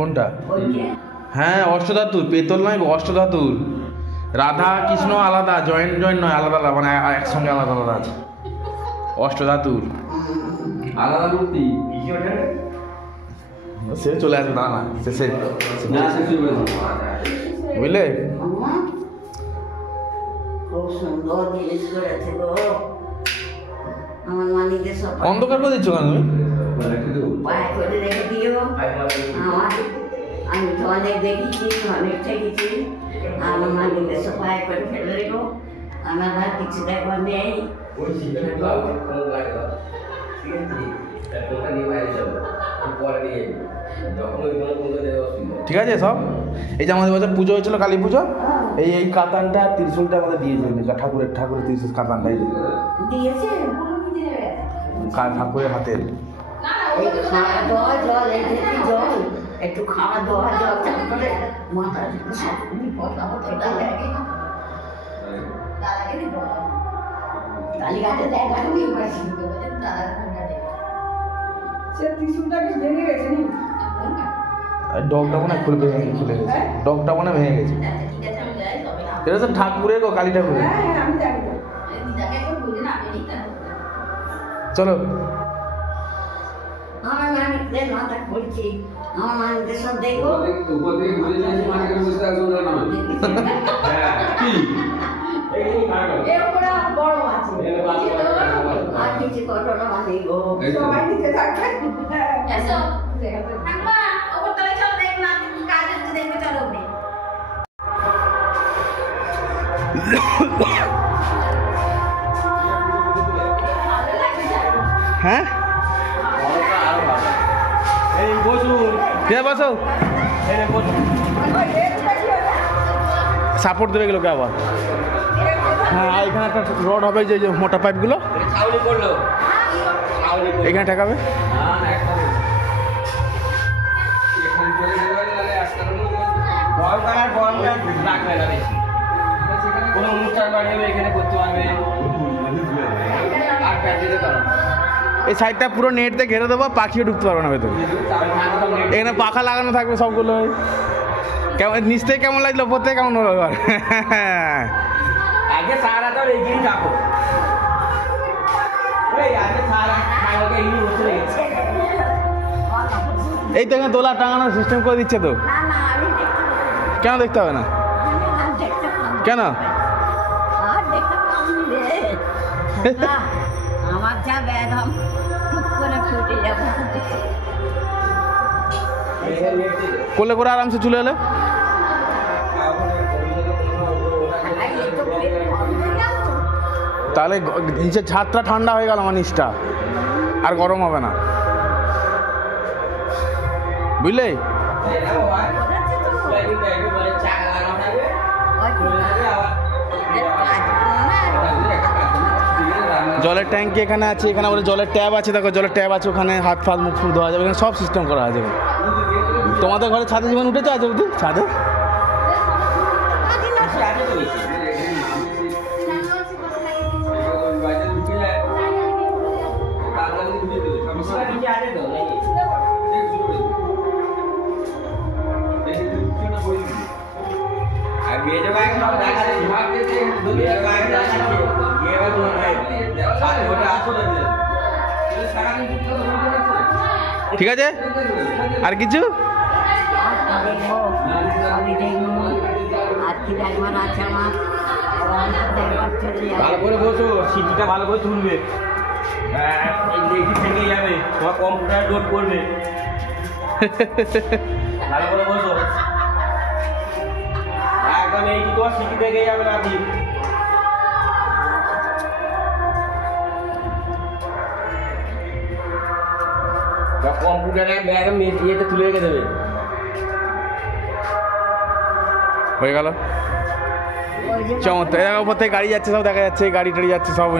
কোনটা? হ্যাঁ অষ্টধাতুর, পেতল নয় অষ্টধাতুর। রাধা কৃষ্ণ আলাদা, জয়েন্ট নয়, আলাদা আলাদা, মানে একসঙ্গে আলাদা আলাদা আছে। অষ্টধাতুর আলাদা মূর্তি সে চলে আসবে, না শেষে বুঝলে। খুব সুন্দর জিনিস করেছে গো আমার মানিকে সব অন্ধকার করে দিচ্ছ কেন তুমি? পায়ে করে রেখে দিও আমার। আমি তো অনেক দেখেছি, অনেক ঠেকেছি, আমার মানিকে সব পায়ে করে ফেলে রেখো। আমার আর কিছু দেখবার নেই। ঠিক আছে সব। এই যে আমাদের বছর পুজো হয়েছিল, কালী পুজো, এই কাতানটা ত্রিশূলটা আমাদের দিয়েছে ঠাকুরের ত্রিশূল কাতানটা দিয়েছে ঠাকুরের হাতের। খাওয়া দাওয়া জল, জল একটু খাওয়া দাওয়া জল চান করে মাথা কালীঘাটে দেখানি ডগটা মনে হয় খুলে গেছে, ডগটা মনে ভেঙে গেছে। এটা তো ঠাকুরের গো, কালী ঠাকুরের। চলো আমার মানিকদের মাথা খুলছি, আমার মানিকদের সব দেখো বড় আছে আর কিছু ঘটনা মানে গো সবাই নিচে থাকবে। হ্যাঁ এই বসুন, বসো, সাপোর্ট দেবে এগুলোকে আবার। হ্যাঁ এখানে একটা রড হবে, যে মোটা পাইপগুলো এখানে ঠেকাবে। কোনো অনুষ্ঠান বাড়ি হবে এখানে করতে পারবে। এই সাইডটা পুরো নেট দিয়ে ঘেরে দেবো, পাখিও ঢুকতে পারবে না ভেতরে। এখানে পাখা লাগানো থাকবে সবগুলো। কেমন নিচ থেকে কেমন লাগলো, ওপর থেকে কেমন হলো এবার? আগে সারা তো এগিয়ে থাকো। এই তো এখানে দোলা টাঙানোর সিস্টেম করে দিচ্ছে তো। কেন দেখতে হবে না? কেন? আমার যা ব্যাধম টুক করে ফুটে যাবো। কোলে করে আরামসে চলে এলে। তাহলে নিচের ছাদটা ঠান্ডা হয়ে গেল, আমার নিচটা আর গরম হবে না, বুঝলে। জলের ট্যাঙ্কি এখানে আছে, এখানে বলে জলের ট্যাব আছে, দেখো জলের ট্যাব আছে, ওখানে হাত ফাত মুখ ফুক ধোয়া যাবে, এখানে সব সিস্টেম করা আছে। তোমাদের ঘরে ছাদে জীবন উঠেছে আজ অবধি? ছাদে ঠিক আছে, আর কিছু? ভালো করে বসো, সিটিটা ভালো করে তুলবে, থেকে যাবে, তোমার কম্পিউটার লোড করবে। ভালো করে বসো, একদম এই তোমার সিটি থেকে যাবে না। কম্পিউটারে ব্যাগে ইয়েতে তুলে রেখে দেবে। হয়ে গেল চমৎকার। উপর থেকে গাড়ি যাচ্ছে, সব দেখা যাচ্ছে, গাড়ি টাড়ি যাচ্ছে সব।